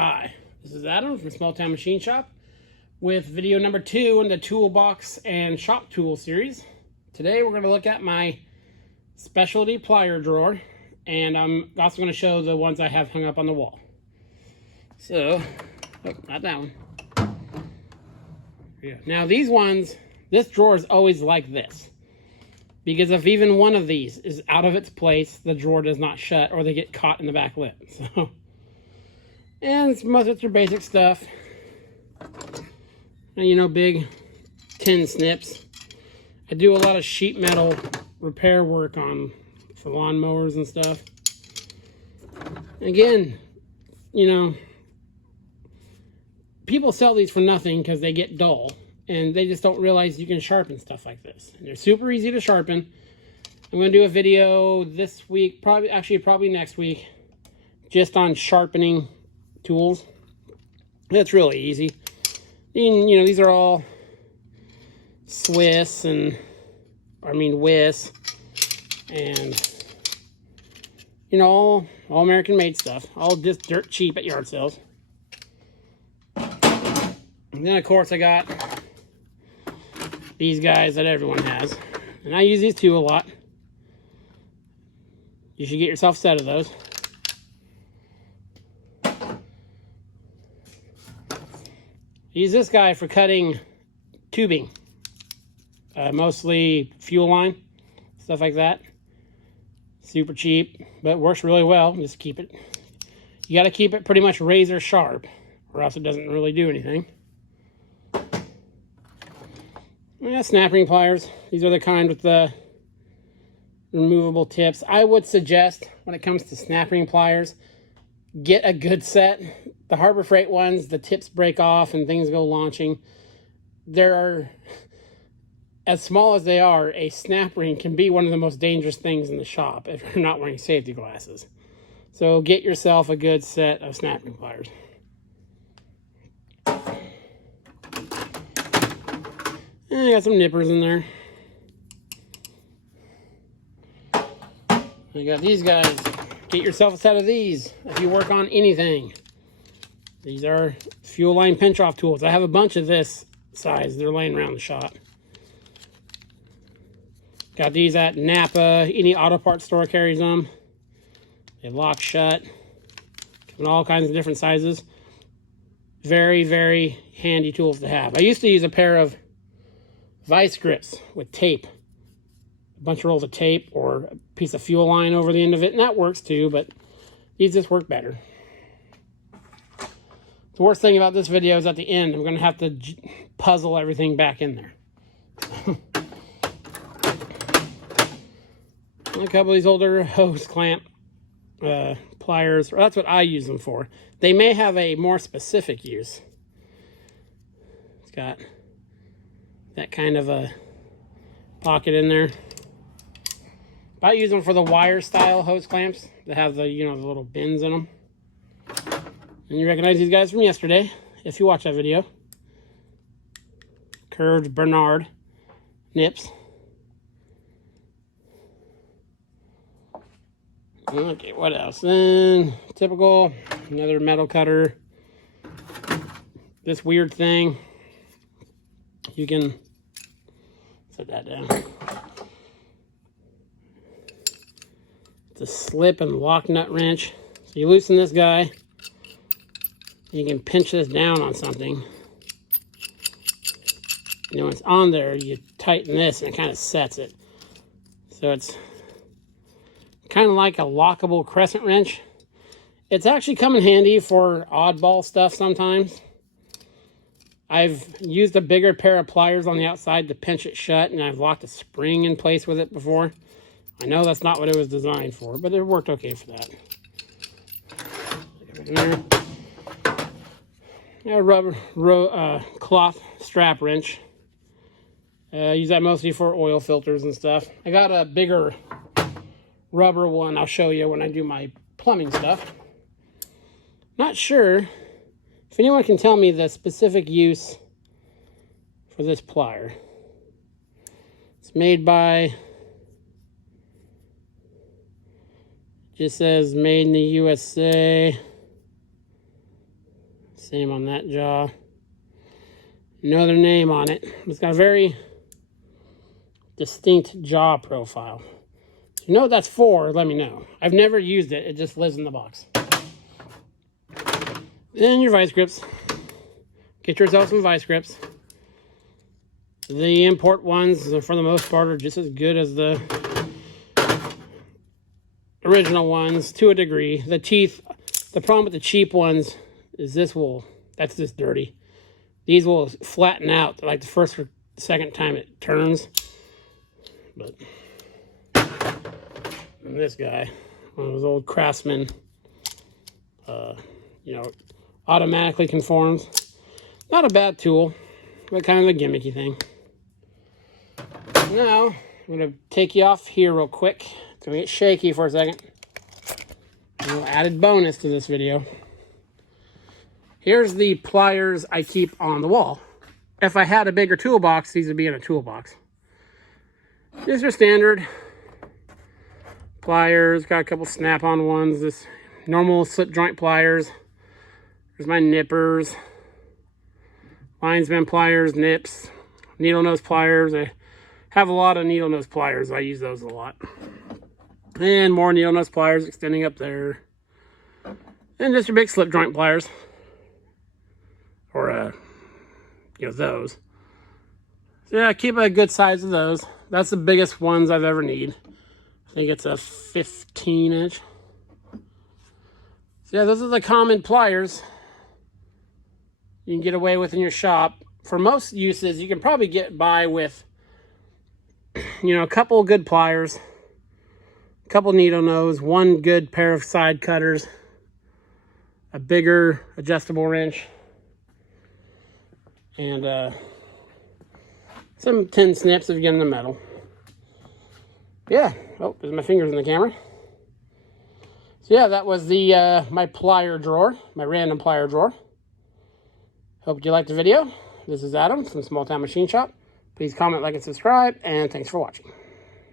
Hi, this is Adam from Small Town Machine Shop with video number 2 in the Toolbox and Shop Tool series. Today we're going to look at my specialty plier drawer, and I'm also going to show the ones I have hung up on the wall. So, oh, not that one. Yeah. Now these ones, this drawer is always like this, because if even one of these is out of its place, the drawer does not shut or they get caught in the back lip. So. And most of it's your basic stuff. And, you know, big tin snips. I do a lot of sheet metal repair work for lawnmowers and stuff. Again, you know, people sell these for nothing because they get dull. And they just don't realize you can sharpen stuff like this. And they're super easy to sharpen. I'm going to do a video this week, probably next week, just on sharpening tools. That's really easy. And, you know, these are all Wiss and you know, all American made stuff, all just dirt cheap at yard sales. And then of course I got these guys that everyone has, and I use these two a lot. You should get yourself a set of those. Use this guy for cutting tubing, mostly fuel line, stuff like that. Super cheap, but works really well. Just keep it, you got to keep it pretty much razor sharp, or else it doesn't really do anything. Yeah, snap ring pliers. These are the kind with the removable tips. I would suggest, when it comes to snap ring pliers, get a good set. The Harbor Freight ones, the tips break off and things go launching. There are, as small as they are, a snap ring can be one of the most dangerous things in the shop if you're not wearing safety glasses. So get yourself a good set of snap ring pliers. And I got some nippers in there. I got these guys. Get yourself a set of these if you work on anything. These are fuel line pinch off tools. I have a bunch of this size. They're laying around the shop. Got these at Napa. Any auto parts store carries them. They lock shut. Come in all kinds of different sizes. Very, very handy tools to have. I used to use a pair of vice grips with tape. A bunch of rolls of tape or a piece of fuel line over the end of it, and that works too, but these just work better. The worst thing about this video is at the end, I'm going to have to puzzle everything back in there. A couple of these older hose clamp pliers, or that's what I use them for. They may have a more specific use. It's got that kind of a pocket in there. I use them for the wire style hose clamps that have the, you know, the little bins in them. And you recognize these guys from yesterday, if you watch that video. Curved Bernard nips. Okay, what else? Then, typical, another metal cutter. This weird thing. You can set that down. It's a slip and lock nut wrench. So you loosen this guy. You can pinch this down on something. And when it's on there, you tighten this and it kind of sets it. So it's kind of like a lockable crescent wrench. It's actually come in handy for oddball stuff sometimes. I've used a bigger pair of pliers on the outside to pinch it shut, and I've locked a spring in place with it before. I know that's not what it was designed for, but it worked okay for that. A rubber cloth strap wrench. I use that mostly for oil filters and stuff. I got a bigger rubber one I'll show you when I do my plumbing stuff. Not sure if anyone can tell me the specific use for this plier. It's made by, just says made in the USA. Same on that jaw. No other name on it. It's got a very distinct jaw profile. If you know what that's for, let me know. I've never used it. It just lives in the box. Then your vice grips. Get yourself some vice grips. The import ones, for the most part, are just as good as the original ones to a degree. The teeth, the problem with the cheap ones is that's just dirty. These will flatten out like the first or second time it turns. But and this guy, one of those old Craftsman, automatically conforms. Not a bad tool, but kind of a gimmicky thing. Now, I'm going to take you off here real quick. It's going to get shaky for a second. A little added bonus to this video. Here's the pliers I keep on the wall. If I had a bigger toolbox, these would be in a toolbox. These are standard pliers. Got a couple snap-on ones. This normal slip joint pliers. There's my nippers. Linesman pliers, nips, needle nose pliers. I have a lot of needle nose pliers. I use those a lot. And more needle nose pliers extending up there. And just your big slip joint pliers. Or, those. So yeah, keep a good size of those. That's the biggest ones I've ever need. I think it's a 15-inch. So yeah, those are the common pliers you can get away with in your shop. For most uses, you can probably get by with, a couple good pliers, a couple needle nose, one good pair of side cutters, a bigger adjustable wrench, and some tin snips if you get in the metal. Yeah, oh, there's my fingers in the camera. So yeah, that was the my plier drawer, my random plier drawer. Hope you liked the video. This is Adam from Small Town Machine Shop. Please comment, like, and subscribe, and thanks for watching.